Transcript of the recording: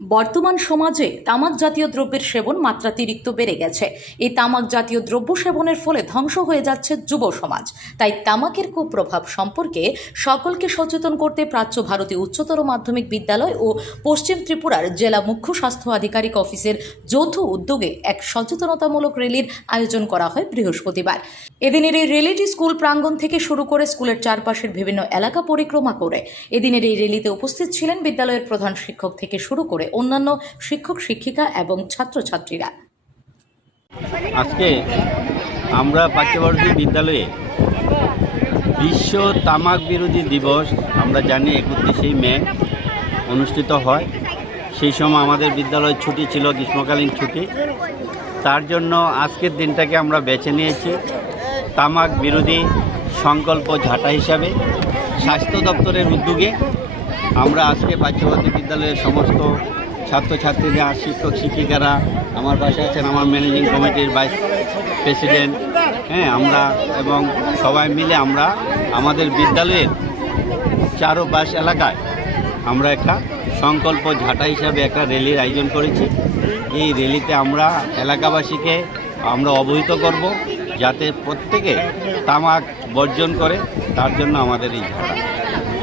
বর্তমান সমাজে তামাক জাতীয় দ্রব্যের সেবন মাত্রাতিরিক্ত বেড়ে গেছে। এই তামাক জাতীয় দ্রব্য সেবনের ফলে ধ্বংস হয়ে যাচ্ছে যুব সমাজ। তাই তামাকের কুপ্রভাব সম্পর্কে সকলকে সচেতন করতে প্রাচ্য ভারতী উচ্চতর মাধ্যমিক বিদ্যালয় ও পশ্চিম ত্রিপুরার জেলা মুখ্য স্বাস্থ্য আধিকারিক অফিসের যৌথ উদ্যোগে এক সচেতনতামূলক র্যালির আয়োজন করা হয় বৃহস্পতিবার। এদিনের এই র্যালিটি স্কুল প্রাঙ্গণ থেকে শুরু করে স্কুলের চারপাশের বিভিন্ন এলাকা পরিক্রমা করে। এদিনের এই র্যালিতে উপস্থিত ছিলেন বিদ্যালয়ের প্রধান শিক্ষক থেকে শুরু করে অন্যান্য শিক্ষক, শিক্ষিকা এবং ছাত্রছাত্রীরা। আজকে আমরা পাঠ্যবর্তী বিদ্যালয়ে বিশ্ব তামাক বিরোধী দিবস আমরা জানি একত্রিশেই মে অনুষ্ঠিত হয়। সেই সময় আমাদের বিদ্যালয় ছুটি ছিল গ্রীষ্মকালীন ছুটি। তার জন্য আজকের দিনটাকে আমরা বেছে নিয়েছি তামাক বিরোধী সংকল্প ঝাঁটা হিসাবে। স্বাস্থ্য দপ্তরের উদ্যোগে আমরা আজকে পাঠ্যবর্তী বিদ্যালয়ের সমস্ত ছাত্রছাত্রীরা শিক্ষক শিক্ষিকারা, আমার পাশে আছেন আমার ম্যানেজিং কমিটির ভাইস প্রেসিডেন্ট হ্যাঁ আমরা এবং সবাই মিলে আমরা আমাদের বিদ্যালয়ের চারোপাশ এলাকায় আমরা একটা সংকল্প ঝাঁটা হিসাবে একটা র্যালির আয়োজন করেছি। এই র্যালিতে আমরা এলাকাবাসীকে আমরা অবহিত করব যাতে প্রত্যেকে তামাক বর্জন করে, তার জন্য আমাদের এই ঝাঁটা।